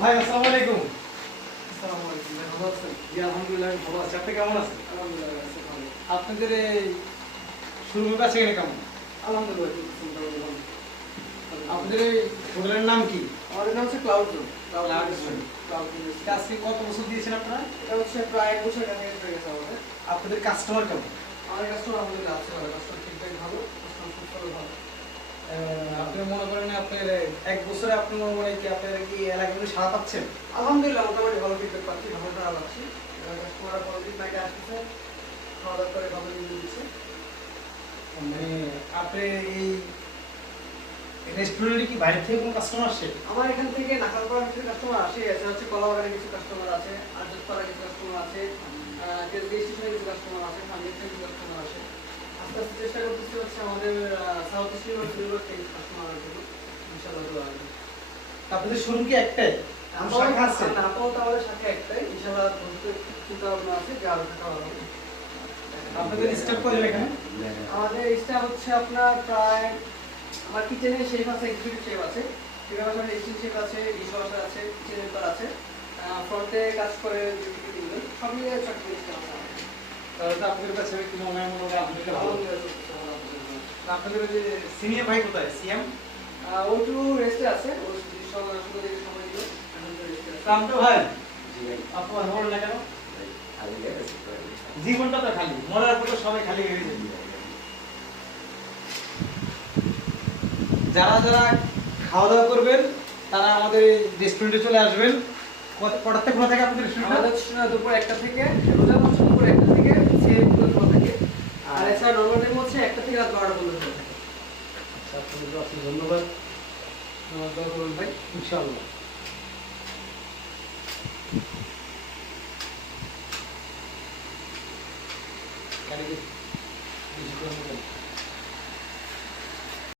ভাই আসসালামু আলাইকুম। আসসালামু আলাইকুম ভাই, ভালো আছেন? জি আলহামদুলিল্লাহ আমি ভালো আছি। আপনি কেমন আছেন? আলহামদুলিল্লাহ ভাই, আছি ভালো। আপনাদের এই শোরুমের কাছে এখানে কেমন? আলহামদুলিল্লাহ খুব সুন্দর ভালো। আপনাদের এই হোটেলের নাম কি? আমাদের নাম হচ্ছে cloud zone. Cloud Zone। Cloud zone. আজকে কত বছর দিয়েছেন আপনারা? এটা হচ্ছে প্রায় 1 বছর কাছাকাছি হয়ে গেছে আমাদের। আপনাদের কাস্টমার কেমন? আমাদের কাস্টমার আলহামদুলিল্লাহ আছে ভালো, কাস্টমার ফিডব্যাক ভালো, কাস্টমার সুস্থ ভালো। আপনি মনে করেন আপনার এক বছরে আপনি মানে কি আপনারা কি এলাকায় সাড়া পাচ্ছেন? আলহামদুলিল্লাহ মোটামুটি ভালো ফিডব্যাক পাচ্ছি, ভালো সাড়া পাচ্ছি। কাস্টমাররা পজিটিভ নাইটে আসতেছে, খাওয়া দাওয়া করে ভালো রিভিউ দিচ্ছে। মানে আপনি এই রেস্টুরেন্টে কি বাইরে থেকে কোনো কাস্টমার আসে? আমার এখান থেকে নাখালপাড়া কিছু কাস্টমার আসে, এছাড়া হচ্ছে কলাবাগানে কিছু কাস্টমার আছে, আরজতপাড়া কিছু কাস্টমার আছে, তেজগাঁও স্টেশনে কিছু কাস্টমার আছে, ফার্নিচার কিছু কাস্টমার আছে। আস্তে আস্তে চেষ্টা করতেছি হচ্ছে আমাদের সাউথ ইস্ট ইউনিভার্সিটির থেকে কাস্টমার আসবে, ইনশাআল্লাহ দোয়া আছে। আপনাদের শোরুম কি একটাই? শাখা আছে? আপাতত আমাদের শাখা একটাই, ইনশাআল্লাহ ভবিষ্যতে চিন্তা ভাবনা আছে যে আরো শাখা বাড়াবো। আপনাদের স্টাফ কয়জন এখানে? আমাদের স্টাফ হচ্ছে আপনার প্রায়, আমার কিচেনে শেফ আছে, এক্সিকিউটিভ শেফ আছে, পাশাপাশি এসিস্ট্যান্ট শেফ আছে, ডিশওয়াশার আছে, কিচেন হেল্পার আছে, ফ্রন্টে কাজ করে ডিউটি দিবেন, সব মিলিয়ে 6টি স্টাফ আছে আমাদের। তাহলে তো আপনাদের কাছে একটু মনে হয় আপনাদের ভালো। আলহামদুলিল্লাহ চলতেছে ভালো, আলহামদুলিল্লাহ। আপনাদের ওই যে সিনিয়র ভাই কোথায়? সিএম? ও একটু রেস্টে আছে, ও যদি সময় দিবে, এখন তো রেস্টে আছে। কামটা ভাই জি ভাই, আপু আর বড় না কেন? ভাই, খালি লেগেছে তো ভাই। জীবনটা তো খালি, মরার পর তো সবাই খালি হয়ে যাবে। যারা যারা খাওয়া দাওয়া করবেন তারা আমাদের রেস্টুরেন্টে চলে আসবেন। কটার থেকে খোলা থাকে আপনাদের রেস্টুরেন্টটা? আমাদের দুপুর 1টা থেকে, রোজার মাসে দুপুর 1টা থেকে সেম খোলা থাকে, আর এছাড়া নর্মাল টাইম হচ্ছে 1টা থেকে রাত 12টা পর্যন্ত খোলা থাকে। আচ্ছা, আপনাদের অসংখ্য ধন্যবাদ। আমার দোয়া করবেন ভাই। ইনশাআল্লাহ। কালকে বেশি করে